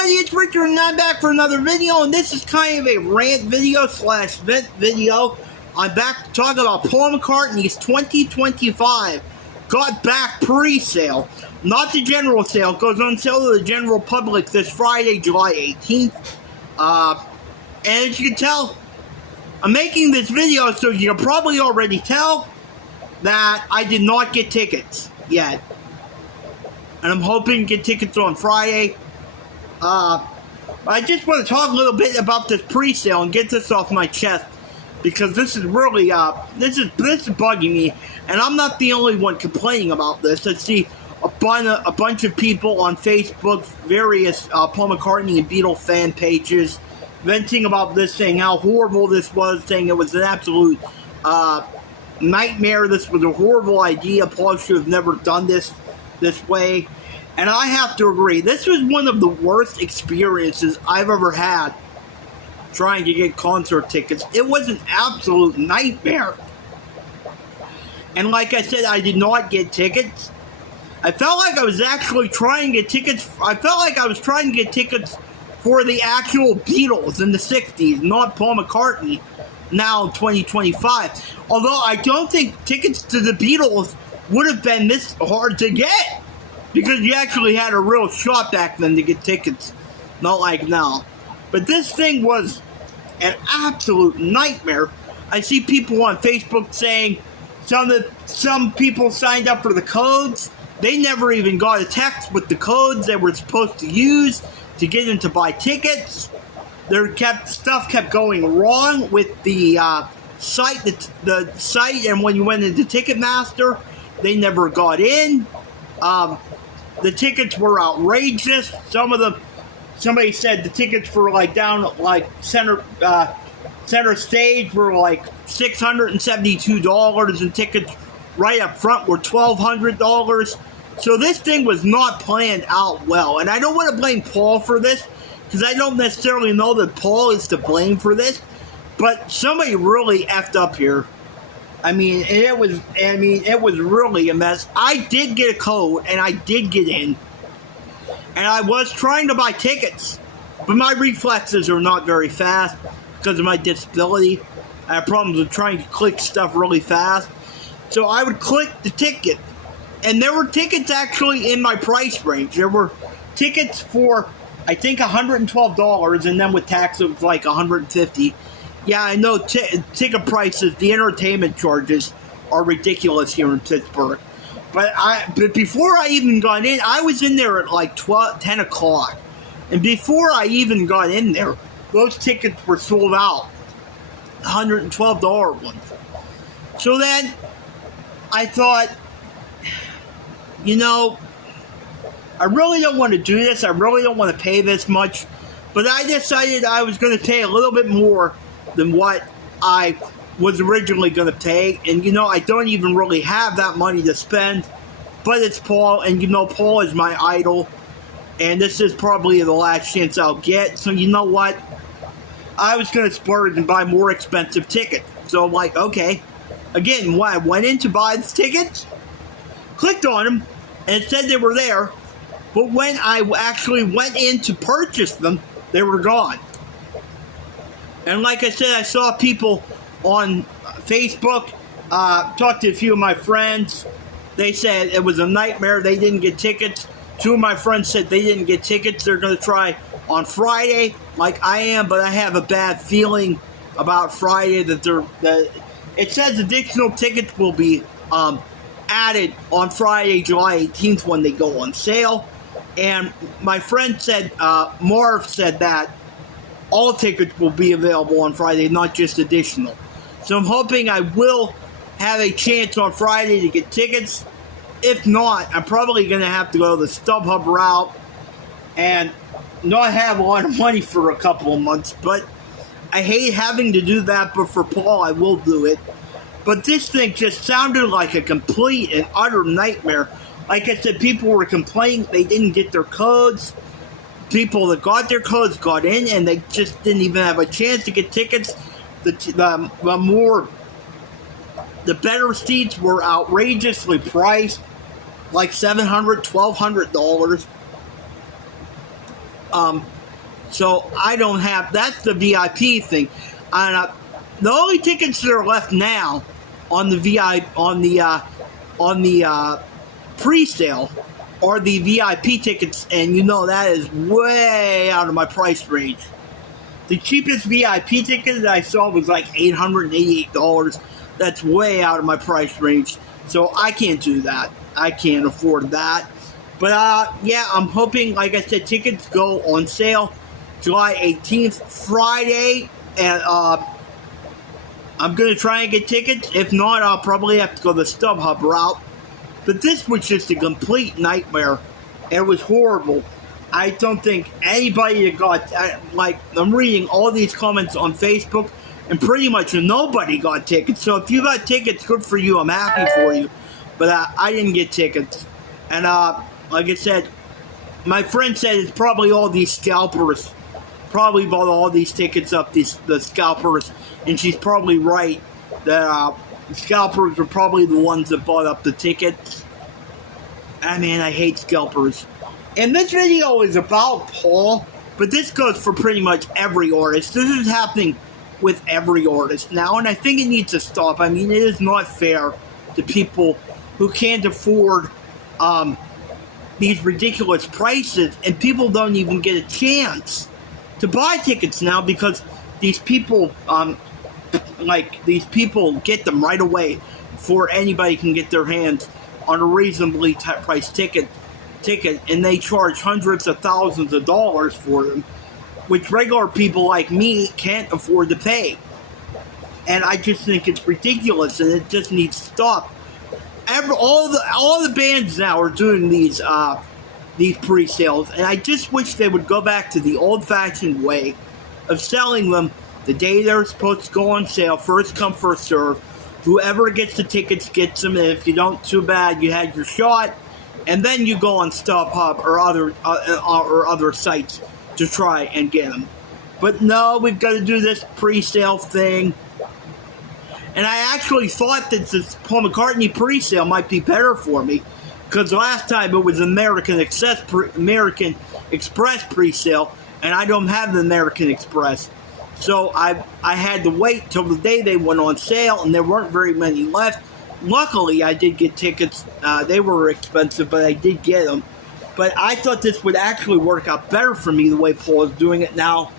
everybody, it's Richard and I'm back for another video, and this is kind of a rant video slash vent video. I'm back to talk about Paul McCartney's 2025 Got Back pre-sale. Not the general sale. It goes on sale to the general public this Friday, July 18th. And as you can tell, I'm making this video so you can probably already tell that I did not get tickets yet. And I'm hoping to get tickets on Friday. I just want to talk a little bit about this pre-sale and get this off my chest, because this is really this is bugging me, and I'm not the only one complaining about this. I see a bunch of people on Facebook, various Paul McCartney and Beatles fan pages, venting about this, saying how horrible this was, saying it was an absolute nightmare. This was a horrible idea. Paul should have never done this way. And I have to agree, this was one of the worst experiences I've ever had trying to get concert tickets. It was an absolute nightmare. And like I said, I did not get tickets. I felt like I was actually trying to get tickets. I felt like I was trying to get tickets for the actual Beatles in the 60s, not Paul McCartney now in 2025. Although I don't think tickets to the Beatles would have been this hard to get, because you actually had a real shot back then to get tickets, not like now. But this thing was an absolute nightmare. I see people on Facebook saying some people signed up for the codes. They never even got a text with the codes they were supposed to use to get in to buy tickets. Stuff kept going wrong with the site, the site, and when you went into Ticketmaster, they never got in. The tickets were outrageous. Somebody said the tickets for center stage were like $672, and tickets right up front were $1,200. So this thing was not planned out well. And I don't want to blame Paul for this, because I don't necessarily know that Paul is to blame for this, but somebody really effed up here. It was really a mess. I did get a code, and I did get in. And I was trying to buy tickets, but my reflexes are not very fast because of my disability. I have problems with trying to click stuff really fast. So I would click the ticket, and there were tickets actually in my price range. There were tickets for, I think, $112, and then with tax it was like $150. Yeah, I know ticket prices, the entertainment charges are ridiculous here in Pittsburgh. But before I even got in, I was in there at like 10 o'clock. And before I even got in there, those tickets were sold out. $112 ones. So then I thought, I really don't want to do this. I really don't want to pay this much. But I decided I was going to pay a little bit more than what I was originally going to pay. And I don't even really have that money to spend, but it's Paul, and Paul is my idol, and this is probably the last chance I'll get. So you know what, I was going to splurge and buy more expensive tickets. So I'm like, okay. Again, when I went in to buy the tickets, clicked on them, and it said they were there, but when I actually went in to purchase them, they were gone. And like I said, I saw people on Facebook, talked to a few of my friends. They said it was a nightmare. They didn't get tickets. Two of my friends said they didn't get tickets. They're going to try on Friday, like I am, but I have a bad feeling about Friday that it says additional tickets will be added on Friday, July 18th, when they go on sale. And my friend said, Marv said that all tickets will be available on Friday, not just additional. So I'm hoping I will have a chance on Friday to get tickets. If not, I'm probably going to have to go the StubHub route and not have a lot of money for a couple of months. But I hate having to do that, but for Paul, I will do it. But this thing just sounded like a complete and utter nightmare. Like I said, people were complaining they didn't get their codes. People that got their codes got in, and they just didn't even have a chance to get tickets. The better seats were outrageously priced, like $700, $1,200. So I don't have. That's the VIP thing. And the only tickets that are left now on the pre-sale are the VIP tickets, and that is way out of my price range. The cheapest VIP ticket that I saw was like $888. That's way out of my price range, so I can't do that. I can't afford that. But yeah, I'm hoping, like I said, tickets go on sale July 18th, Friday, and I'm going to try and get tickets. If not, I'll probably have to go the StubHub route. But this was just a complete nightmare. It was horrible. I don't think anybody that got, I'm reading all these comments on Facebook, and pretty much nobody got tickets. So if you got tickets, good for you. I'm happy for you. But I didn't get tickets. And like I said, my friend said it's probably all these scalpers. Probably bought all these tickets up, the scalpers. And she's probably right that scalpers were probably the ones that bought up the tickets. I mean, I hate scalpers. And this video is about Paul, but this goes for pretty much every artist. This is happening with every artist now, and I think it needs to stop. I mean, it is not fair to people who can't afford these ridiculous prices, and people don't even get a chance to buy tickets now because these people, get them right away before anybody can get their hands on a reasonably priced ticket, and they charge hundreds of thousands of dollars for them, which regular people like me can't afford to pay. And I just think it's ridiculous, and it just needs to stop. All the bands now are doing these pre-sales, and I just wish they would go back to the old-fashioned way of selling them the day they're supposed to go on sale, first come, first serve. Whoever gets the tickets gets them, and if you don't, too bad, you had your shot, and then you go on StubHub or other sites to try and get them. But no, we've got to do this pre-sale thing. And I actually thought that this Paul McCartney pre-sale might be better for me, because last time it was American Express pre-sale, and I don't have the American Express. So I had to wait till the day they went on sale, and there weren't very many left. Luckily, I did get tickets. They were expensive, but I did get them. But I thought this would actually work out better for me the way Paul is doing it now,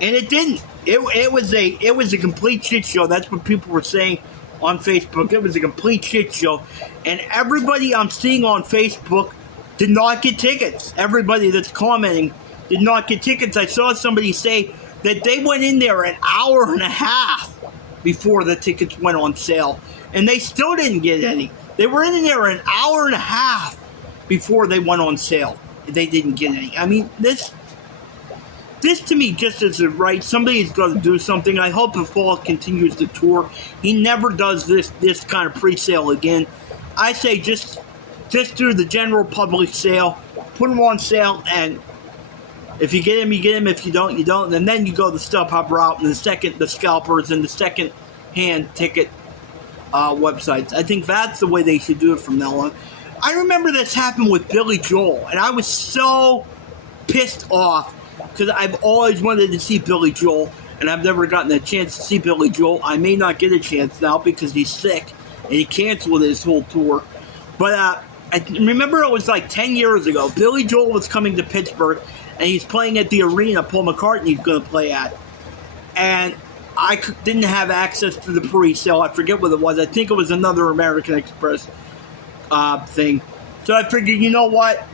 and it didn't. It was a complete shit show. That's what people were saying on Facebook. It was a complete shit show, and everybody I'm seeing on Facebook did not get tickets. Everybody that's commenting did not get tickets. I saw somebody say that they went in there an hour and a half before the tickets went on sale, and they still didn't get any. They were in there an hour and a half before they went on sale. They didn't get any. I mean, this to me just isn't right. Somebody's got to do something. I hope if Paul continues to tour, he never does this kind of pre-sale again. I say just do the general public sale, put them on sale, and if you get them, you get them. If you don't, you don't. And then you go the StubHub route, and the scalpers, and the second-hand ticket websites. I think that's the way they should do it from now on. I remember this happened with Billy Joel, and I was so pissed off because I've always wanted to see Billy Joel, and I've never gotten a chance to see Billy Joel. I may not get a chance now because he's sick, and he canceled his whole tour. But I remember it was like 10 years ago. Billy Joel was coming to Pittsburgh, and he's playing at the arena Paul McCartney's going to play at. And I didn't have access to the pre-sale. I forget what it was. I think it was another American Express thing. So I figured, you know what?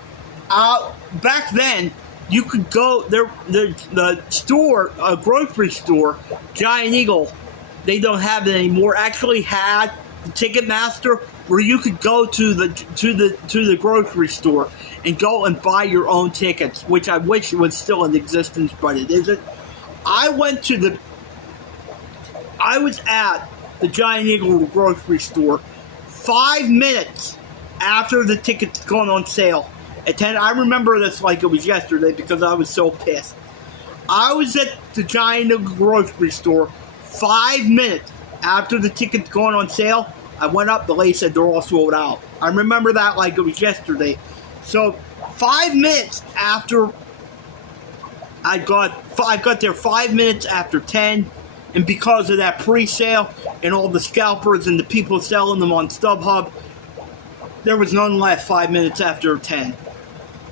Back then, you could go there. The store, a grocery store, Giant Eagle, they don't have it anymore. Actually, had the Ticketmaster where you could go to the grocery store and go and buy your own tickets, which I wish was still in existence, but it isn't. I was at the Giant Eagle grocery store 5 minutes after the tickets gone on sale. I remember this like it was yesterday because I was so pissed. I was at the Giant Eagle grocery store 5 minutes after the tickets gone on sale. I went up, the lady said they're all sold out. I remember that like it was yesterday. So 5 minutes after I got there 5 minutes after 10, and because of that pre-sale and all the scalpers and the people selling them on StubHub, there was none left 5 minutes after 10.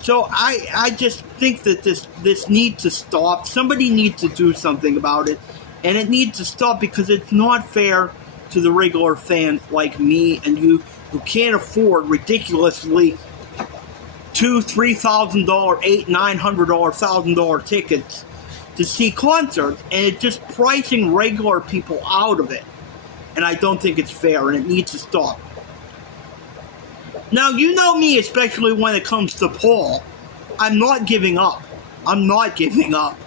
So I just think that this needs to stop. Somebody needs to do something about it, and it needs to stop because it's not fair to the regular fans like me and you who can't afford ridiculously $2,000, $3,000, $800, $900, $1,000 tickets to see concerts, and it's just pricing regular people out of it. And I don't think it's fair, and it needs to stop. Now, you know me, especially when it comes to Paul. I'm not giving up. I'm not giving up.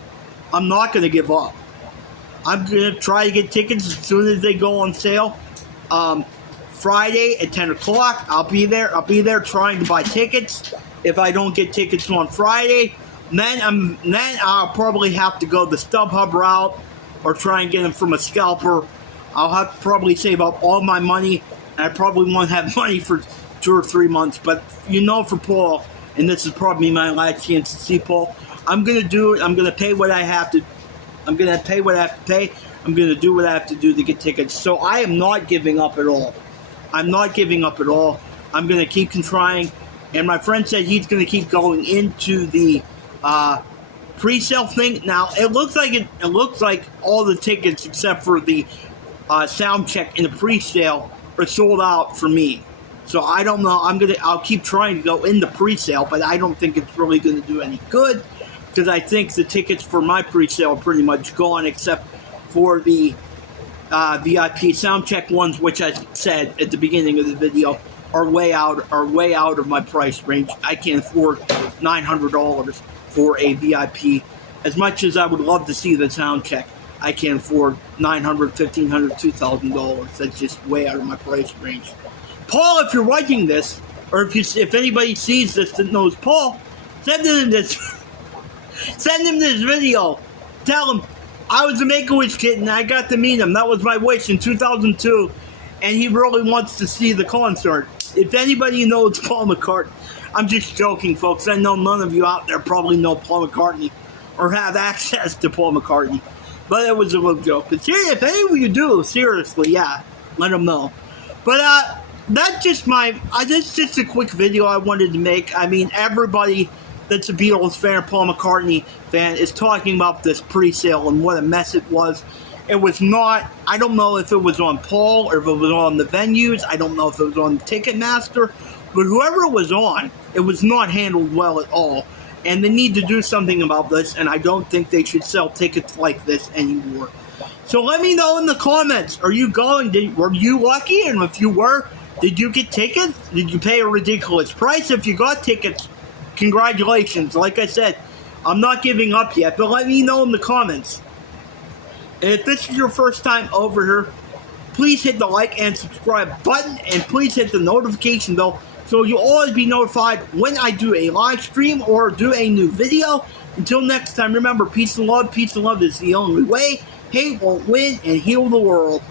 I'm not going to give up. I'm going to try to get tickets as soon as they go on sale. Friday at 10 o'clock, I'll be there. I'll be there trying to buy tickets. If I don't get tickets on Friday, then I'll probably have to go the StubHub route or try and get them from a scalper. I'll have to probably save up all my money, and I probably won't have money for 2 or 3 months. But for Paul, and this is probably my last chance to see Paul, I'm going to do it. I'm going to pay what I have to. I'm going to pay what I have to pay. I'm going to do what I have to do to get tickets. So I am not giving up at all. I'm not giving up at all. I'm going to keep trying. And my friend said he's going to keep going into the pre-sale thing. Now it looks like all the tickets except for the sound check and the pre-sale are sold out for me. So I don't know. I'll keep trying to go in the pre-sale, but I don't think it's really going to do any good because I think the tickets for my pre-sale are pretty much gone, except for the VIP sound check ones, which I said at the beginning of the video are way out of my price range. I can't afford $900 for a VIP. As much as I would love to see the sound check, I can't afford $900, $1,500, $2,000. That's just way out of my price range. Paul, if you're watching this, or if anybody sees this that knows Paul, send him this. Send him this video. Tell him I was a Make-A-Wish kid and I got to meet him. That was my wish in 2002, and he really wants to see the concert. If anybody knows Paul McCartney, I'm just joking, folks. I know none of you out there probably know Paul McCartney or have access to Paul McCartney, but it was a little joke. But seriously, if any of you do, seriously, yeah, let him know. But that's just a quick video I wanted to make. I mean, everybody that's a Beatles fan or Paul McCartney fan is talking about this pre-sale and what a mess it was. It was not, I don't know if it was on Paul or if it was on the venues. I don't know if it was on Ticketmaster. But whoever it was on, it was not handled well at all. And they need to do something about this, and I don't think they should sell tickets like this anymore. So let me know in the comments, are you going? Were you lucky? And if you were, did you get tickets? Did you pay a ridiculous price? If you got tickets, congratulations. Like I said, I'm not giving up yet, but let me know in the comments. And if this is your first time over here, please hit the like and subscribe button, and please hit the notification bell so you'll always be notified when I do a live stream or do a new video. Until next time, remember, peace and love is the only way. Hate won't win, and heal the world.